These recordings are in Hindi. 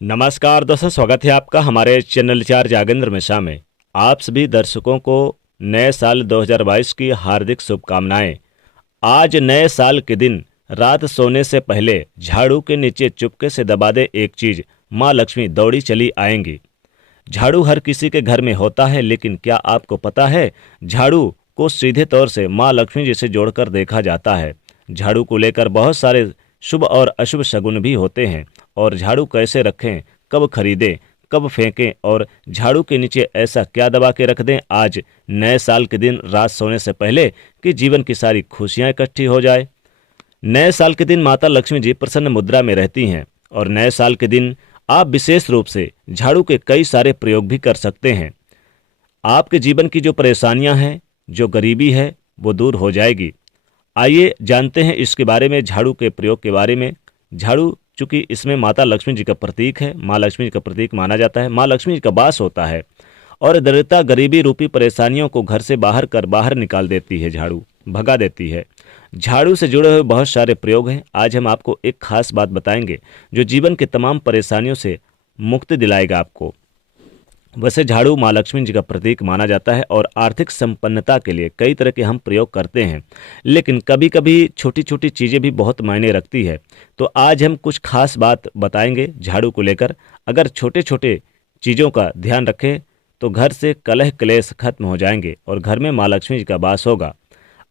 नमस्कार दोस्तों, स्वागत है आपका हमारे चैनल चार जागेंद्र मिश्रा में। आप सभी दर्शकों को नए साल 2022 की हार्दिक शुभकामनाएं। आज नए साल के दिन रात सोने से पहले झाड़ू के नीचे चुपके से दबा दे एक चीज, माँ लक्ष्मी दौड़ी चली आएंगी। झाड़ू हर किसी के घर में होता है, लेकिन क्या आपको पता है झाड़ू को सीधे तौर से माँ लक्ष्मी जी से जोड़कर देखा जाता है। झाड़ू को लेकर बहुत सारे शुभ और अशुभ शगुन भी होते हैं। और झाड़ू कैसे रखें, कब खरीदें, कब फेंकें और झाड़ू के नीचे ऐसा क्या दबा के रख दें आज नए साल के दिन रात सोने से पहले कि जीवन की सारी खुशियां इकट्ठी हो जाए। नए साल के दिन माता लक्ष्मी जी प्रसन्न मुद्रा में रहती हैं और नए साल के दिन आप विशेष रूप से झाड़ू के कई सारे प्रयोग भी कर सकते हैं। आपके जीवन की जो परेशानियां हैं, जो गरीबी है, वो दूर हो जाएगी। आइए जानते हैं इसके बारे में, झाड़ू के प्रयोग के बारे में। झाड़ू चूंकि इसमें माता लक्ष्मी जी का प्रतीक है, माँ लक्ष्मी जी का प्रतीक माना जाता है, माँ लक्ष्मी जी का वास होता है और दरिद्रता गरीबी रूपी परेशानियों को घर से बाहर निकाल देती है, झाड़ू भगा देती है। झाड़ू से जुड़े हुए बहुत सारे प्रयोग हैं। आज हम आपको एक खास बात बताएंगे जो जीवन के तमाम परेशानियों से मुक्ति दिलाएगा आपको। वैसे झाड़ू माँ लक्ष्मी जी का प्रतीक माना जाता है और आर्थिक संपन्नता के लिए कई तरह के हम प्रयोग करते हैं, लेकिन कभी कभी छोटी छोटी चीज़ें भी बहुत मायने रखती है। तो आज हम कुछ खास बात बताएंगे झाड़ू को लेकर। अगर छोटे छोटे चीज़ों का ध्यान रखें तो घर से कलह क्लेश खत्म हो जाएंगे और घर में माँ लक्ष्मी जी का वास होगा।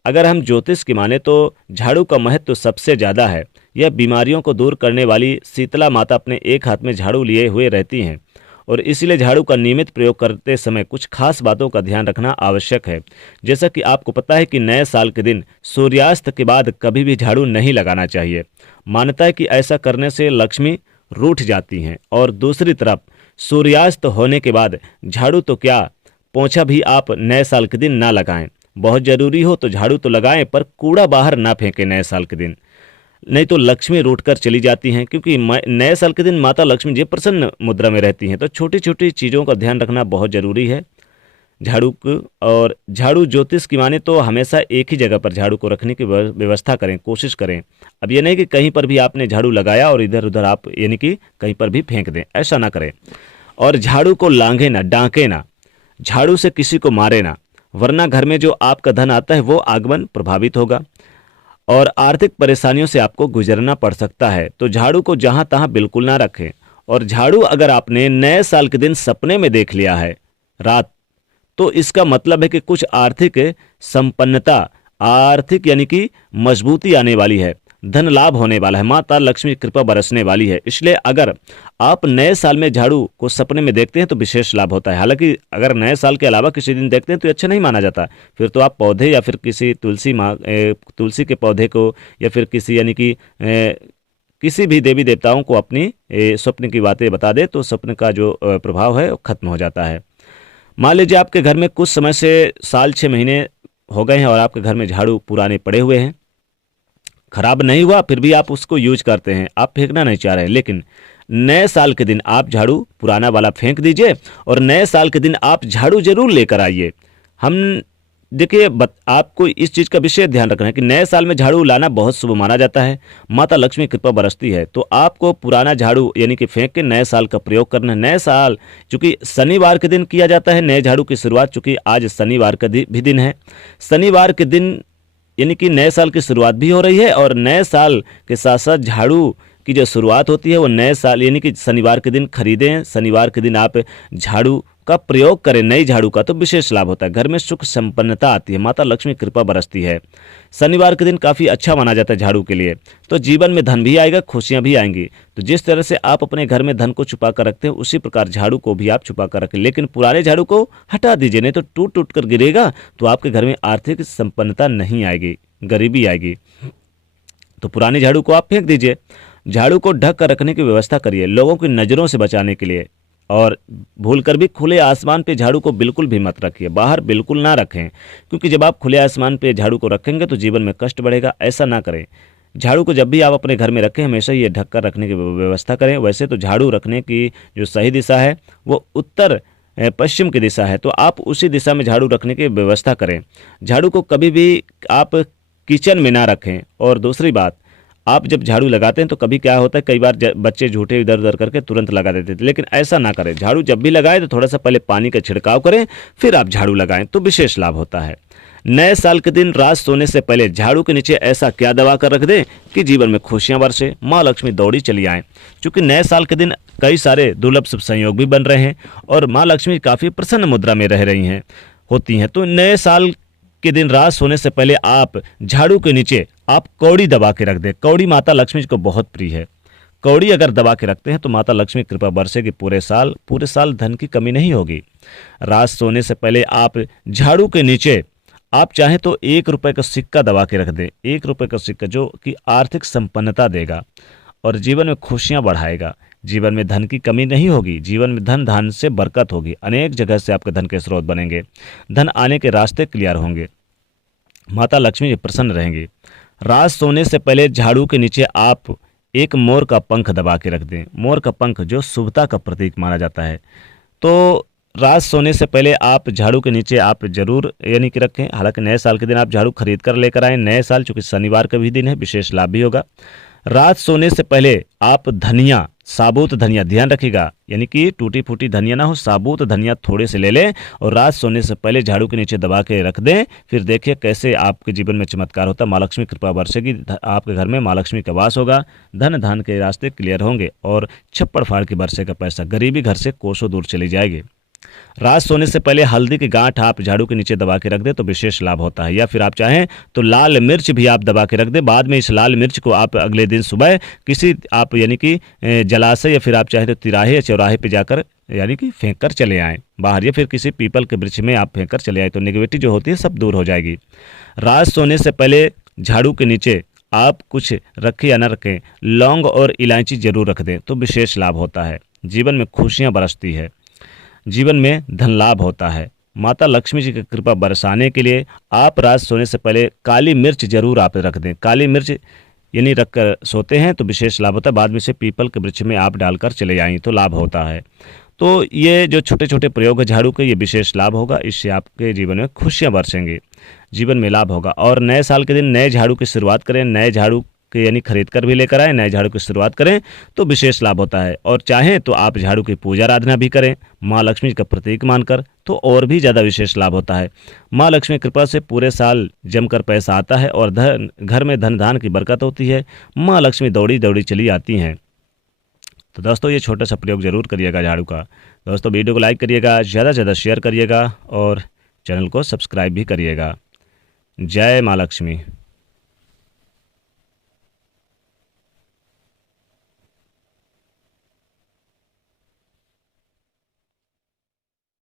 अगर हम ज्योतिष की माने तो झाड़ू का महत्व तो सबसे ज़्यादा है। यह बीमारियों को दूर करने वाली शीतला माता अपने एक हाथ में झाड़ू लिए हुए रहती हैं और इसीलिए झाड़ू का नियमित प्रयोग करते समय कुछ खास बातों का ध्यान रखना आवश्यक है। जैसा कि आपको पता है कि नए साल के दिन सूर्यास्त के बाद कभी भी झाड़ू नहीं लगाना चाहिए। मान्यता है कि ऐसा करने से लक्ष्मी रूठ जाती हैं। और दूसरी तरफ सूर्यास्त होने के बाद झाड़ू तो क्या, पोंछा भी आप नए साल के दिन ना लगाएं। बहुत जरूरी हो तो झाड़ू तो लगाएं, पर कूड़ा बाहर ना फेंकें नए साल के दिन, नहीं तो लक्ष्मी रूठ कर चली जाती हैं। क्योंकि नए साल के दिन माता लक्ष्मी जी प्रसन्न मुद्रा में रहती हैं। तो छोटी छोटी चीज़ों का ध्यान रखना बहुत ज़रूरी है झाड़ू को। और झाड़ू ज्योतिष की माने तो हमेशा एक ही जगह पर झाड़ू को रखने की व्यवस्था करें, कोशिश करें। अब ये नहीं कि कहीं पर भी आपने झाड़ू लगाया और इधर उधर आप यानी कि कहीं पर भी फेंक दें, ऐसा ना करें। और झाड़ू को लांघे ना, डांके ना, झाड़ू से किसी को मारे ना, वरना घर में जो आपका धन आता है वो आगमन प्रभावित होगा और आर्थिक परेशानियों से आपको गुजरना पड़ सकता है। तो झाड़ू को जहां तहां बिल्कुल ना रखें। और झाड़ू अगर आपने नए साल के दिन सपने में देख लिया है रात, तो इसका मतलब है कि कुछ आर्थिक संपन्नता, आर्थिक यानी कि मजबूती आने वाली है, धन लाभ होने वाला है, माता लक्ष्मी की कृपा बरसने वाली है। इसलिए अगर आप नए साल में झाड़ू को सपने में देखते हैं तो विशेष लाभ होता है। हालांकि अगर नए साल के अलावा किसी दिन देखते हैं तो अच्छा नहीं माना जाता। फिर तो आप पौधे या फिर किसी तुलसी के पौधे को या फिर किसी यानी कि किसी भी देवी देवताओं को अपनी स्वप्न की बातें बता दे तो स्वप्न का जो प्रभाव है वो खत्म हो जाता है। मान लीजिए आपके घर में कुछ समय से साल 6 महीने हो गए हैं और आपके घर में झाड़ू पुराने पड़े हुए हैं, खराब नहीं हुआ, फिर भी आप उसको यूज करते हैं, आप फेंकना नहीं चाह रहे हैं। लेकिन नए साल के दिन आप झाड़ू पुराना वाला फेंक दीजिए और नए साल के दिन आप झाड़ू जरूर लेकर आइए। हम देखिए आपको इस चीज़ का विशेष ध्यान रखना है कि नए साल में झाड़ू लाना बहुत शुभ माना जाता है, माता लक्ष्मी की कृपा बरसती है। तो आपको पुराना झाड़ू यानी कि फेंक के नए साल का प्रयोग करना है। नए साल चूंकि शनिवार के दिन किया जाता है नए झाड़ू की शुरुआत, चूंकि आज शनिवार का भी दिन है, शनिवार के दिन यानी कि नए साल की शुरुआत भी हो रही है और नए साल के साथ साथ झाड़ू की जो शुरुआत होती है वो नए साल यानी कि शनिवार के दिन खरीदें। शनिवार के दिन आप झाड़ू का प्रयोग करें, नई झाड़ू का, तो विशेष लाभ होता है। घर में सुख संपन्नता आती है, माता लक्ष्मी कृपा बरसती है। शनिवार के दिन काफ़ी अच्छा माना जाता है झाड़ू के लिए। तो जीवन में धन भी आएगा, खुशियां भी आएंगी। तो जिस तरह से आप अपने घर में धन को छुपा कर रखते हैं उसी प्रकार झाड़ू को भी आप छुपा कर रखें। लेकिन पुराने झाड़ू को हटा दीजिए, नहीं तो टूट टूट कर गिरेगा तो आपके घर में आर्थिक संपन्नता नहीं आएगी, गरीबी आएगी। तो पुराने झाड़ू को आप फेंक दीजिए। झाड़ू को ढक कर रखने की व्यवस्था करिए लोगों की नज़रों से बचाने के लिए। और भूलकर भी खुले आसमान पे झाड़ू को बिल्कुल भी मत रखिए, बाहर बिल्कुल ना रखें, क्योंकि जब आप खुले आसमान पे झाड़ू को रखेंगे तो जीवन में कष्ट बढ़ेगा। ऐसा ना करें। झाड़ू को जब भी आप अपने घर में रखें हमेशा ये ढक कर रखने की व्यवस्था करें। वैसे तो झाड़ू रखने की जो सही दिशा है वो उत्तर पश्चिम की दिशा है, तो आप उसी दिशा में झाड़ू रखने की व्यवस्था करें। झाड़ू को कभी भी आप किचन में ना रखें। और दूसरी बात, आप जब झाड़ू लगाते हैं तो कभी क्या होता है, कई बार बच्चे झूठे इधर उधर करके तुरंत लगा देते थे, लेकिन ऐसा ना करें। झाड़ू जब भी लगाएं तो थोड़ा सा पहले पानी का छिड़काव करें, फिर आप झाड़ू लगाएं तो विशेष लाभ होता है। नए साल के दिन रात सोने से पहले झाड़ू के नीचे ऐसा क्या दबा कर रख दें कि जीवन में खुशियां बरसे, माँ लक्ष्मी दौड़ी चली आएं। क्योंकि नए साल के दिन कई सारे दुर्लभ शुभ संयोग भी बन रहे हैं और माँ लक्ष्मी काफ़ी प्रसन्न मुद्रा में रह रही हैं होती हैं। तो नए साल के दिन रात सोने से पहले आप झाड़ू के नीचे आप कौड़ी दबा के रख दें। कौड़ी माता लक्ष्मी जी को बहुत प्रिय है। कौड़ी अगर दबा के रखते हैं तो माता लक्ष्मी कृपा बरसेगी, पूरे साल धन की कमी नहीं होगी। रात सोने से पहले आप झाड़ू के नीचे आप चाहें तो 1 रुपए का सिक्का दबा के रख दें। 1 रुपए का सिक्का जो कि आर्थिक संपन्नता देगा और जीवन में खुशियां बढ़ाएगा। जीवन में धन की कमी नहीं होगी, जीवन में धन धान से बरकत होगी, अनेक जगह से आपके धन के स्रोत बनेंगे, धन आने के रास्ते क्लियर होंगे, माता लक्ष्मी जी प्रसन्न रहेंगी। रात सोने से पहले झाड़ू के नीचे आप एक मोर का पंख दबा के रख दें। मोर का पंख जो शुभता का प्रतीक माना जाता है। तो रात सोने से पहले आप झाड़ू के नीचे आप जरूर यानी कि रखें। हालांकि नए साल के दिन आप झाड़ू खरीद कर लेकर आएँ। नए साल चूंकि शनिवार का भी दिन है, विशेष लाभ भी होगा। रात सोने से पहले आप धनिया, साबुत धनिया, ध्यान रखिएगा, यानी कि टूटी फूटी धनिया ना हो, साबुत धनिया थोड़े से ले लें और रात सोने से पहले झाड़ू के नीचे दबा के रख दें। फिर देखिए कैसे आपके जीवन में चमत्कार होता है। माँ लक्ष्मी कृपा बरसेगी, आपके घर में माँ लक्ष्मी का वास होगा, धन धान के रास्ते क्लियर होंगे और छप्पड़ फाड़ के बरसेगा पैसा, गरीबी घर से कोसों दूर चली जाएगी। रात सोने से पहले हल्दी की गांठ आप झाड़ू के नीचे दबा के रख दें तो विशेष लाभ होता है। या फिर आप चाहें तो लाल मिर्च भी आप दबा के रख दें। बाद में इस लाल मिर्च को आप अगले दिन सुबह किसी आप यानी कि जलाशय या फिर आप चाहें तो तिराहे या चौराहे पे जाकर यानी कि फेंक कर चले आएँ बाहर, या फिर किसी पीपल के वृक्ष में आप फेंक कर चले आए तो नेगेटिविटी जो होती है सब दूर हो जाएगी। रात सोने से पहले झाड़ू के नीचे आप कुछ रखें या न रखें, लौंग और इलायची जरूर रख दें तो विशेष लाभ होता है। जीवन में खुशियाँ बरसती है, जीवन में धन लाभ होता है। माता लक्ष्मी जी की कृपा बरसाने के लिए आप रात सोने से पहले काली मिर्च जरूर आप रख दें। काली मिर्च यानी रख कर सोते हैं तो विशेष लाभ होता है। बाद में से पीपल के वृक्ष में आप डालकर चले आएँ तो लाभ होता है। तो ये जो छोटे छोटे प्रयोग है झाड़ू के, ये विशेष लाभ होगा। इससे आपके जीवन में खुशियाँ बरसेंगी, जीवन में लाभ होगा। और नए साल के दिन नए झाड़ू की शुरुआत करें। नए झाड़ू के यानी खरीद कर भी लेकर आए, नए झाड़ू की शुरुआत करें तो विशेष लाभ होता है। और चाहें तो आप झाड़ू की पूजा आराधना भी करें माँ लक्ष्मी का प्रतीक मानकर, तो और भी ज़्यादा विशेष लाभ होता है। माँ लक्ष्मी कृपा से पूरे साल जमकर पैसा आता है और घर में धन धान की बरकत होती है। माँ लक्ष्मी दौड़ी दौड़ी चली आती हैं। तो दोस्तों ये छोटा सा प्रयोग जरूर करिएगा झाड़ू का। दोस्तों वीडियो को लाइक करिएगा, ज़्यादा से ज़्यादा शेयर करिएगा और चैनल को सब्सक्राइब भी करिएगा। जय माँ लक्ष्मी।